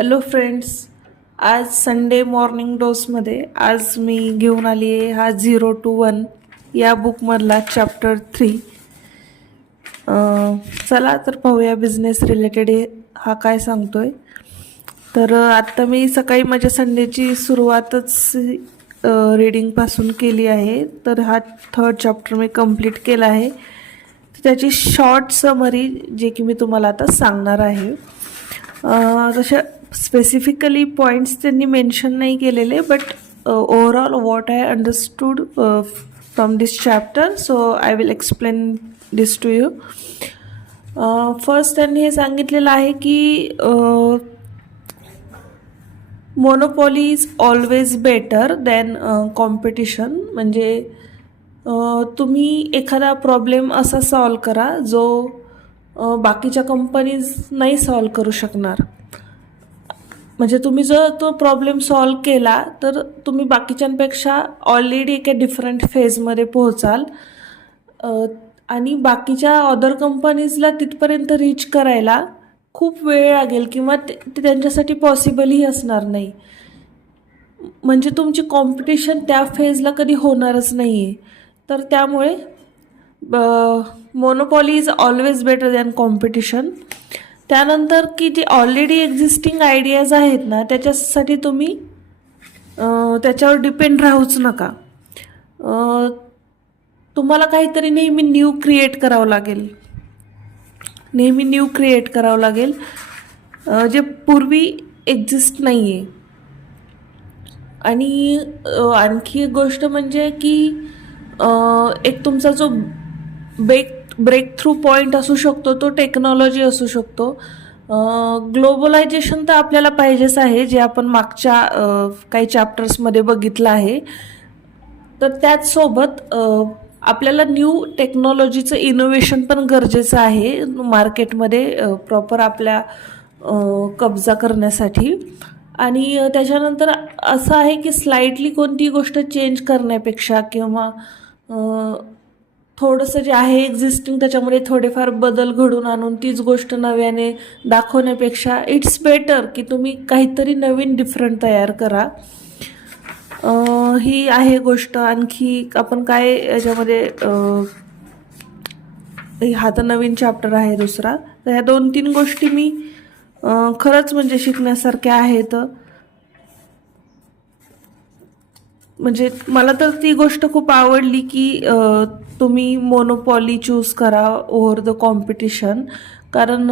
Hello friends, आज Sunday morning डोसमध्ये आज मी घेऊन आली आहे हा 0 to 1 या बुकमधला चॅप्टर 3. चला तर पाहूया बिझनेस रिलेटेड हा काय सांगतोय. तर आत्ता मी सकाळी माझ्या संडेची सुरुवातच रीडिंगपासून केली आहे. तर हा 3rd चॅप्टर मी कंप्लीट केला आहे. त्याची शॉर्ट समरी जे की मी तुम्हाला आता सांगणार आहे. तशा स्पेसिफिकली पॉईंट्स त्यांनी मेन्शन नाही केलेले, but overall what I understood from this chapter, so I will explain this to you. First त्यांनी हे सांगितलेलं आहे की monopoly is always better than competition. म्हणजे तुम्ही एखादा प्रॉब्लेम असा सॉल्व करा जो बाकीच्या कंपनीज नाही सॉल्व करू शकणार. म्हणजे तुम्ही जर तो प्रॉब्लेम सॉल्व केला तर तुम्ही बाकीच्यांपेक्षा ऑलरेडी एका डिफरंट फेजमध्ये पोहोचाल आणि बाकीच्या अदर कंपनीजला तिथपर्यंत रीच करायला खूप वेळ लागेल किंवा ते त्यांच्यासाठी पॉसिबलही असणार नाही. म्हणजे तुमची कॉम्पिटिशन त्या फेजला कधी होणारच नाही आहे. तर त्यामुळे monopoly is always better than competition. त्यानंतर की जे ऑलरेडी एक्झिस्टिंग आयडियाज आहेत ना, त्याच्यासाठी तुम्ही त्याच्यावर डिपेंड राहूच नका. तुम्हाला काहीतरी नेहमी न्यू क्रिएट करावं लागेल, जे पूर्वी एक्झिस्ट नाही आहे. आणि आणखी एक गोष्ट म्हणजे की एक तुमचा जो ब्रेक थ्रू पॉईंट असू शकतो तो टेक्नॉलॉजी असू शकतो. ग्लोबलायझेशन तर आपल्याला पाहिजेच आहे, जे आपण मागच्या काही चॅप्टर्समध्ये बघितलं आहे. तर त्याचसोबत आपल्याला न्यू टेक्नॉलॉजीचं इनोव्हेशन पण गरजेचं आहे मार्केटमध्ये प्रॉपर आपल्या कब्जा करण्यासाठी. आणि त्याच्यानंतर असं आहे की स्लाइटली कोणती गोष्ट चेंज करण्यापेक्षा किंवा थोडंसं जे आहे एक्झिस्टिंग त्याच्यामध्ये थोडेफार बदल घडून आणून तीच गोष्ट नव्याने दाखवण्यापेक्षा इट्स बेटर की तुम्ही काहीतरी नवीन डिफरंट तयार करा. ही आहे गोष्ट. आणखी आपण काय याच्यामध्ये हा तर नवीन चॅप्टर आहे दुसरा. तर ह्या 2-3 गोष्टी मी खरंच म्हणजे शिकण्यासारख्या आहेत. म्हणजे मला तर ती गोष्ट खूप आवडली की तुम्ही मोनोपॉली चूज करा ओव्हर द कॉम्पिटिशन. कारण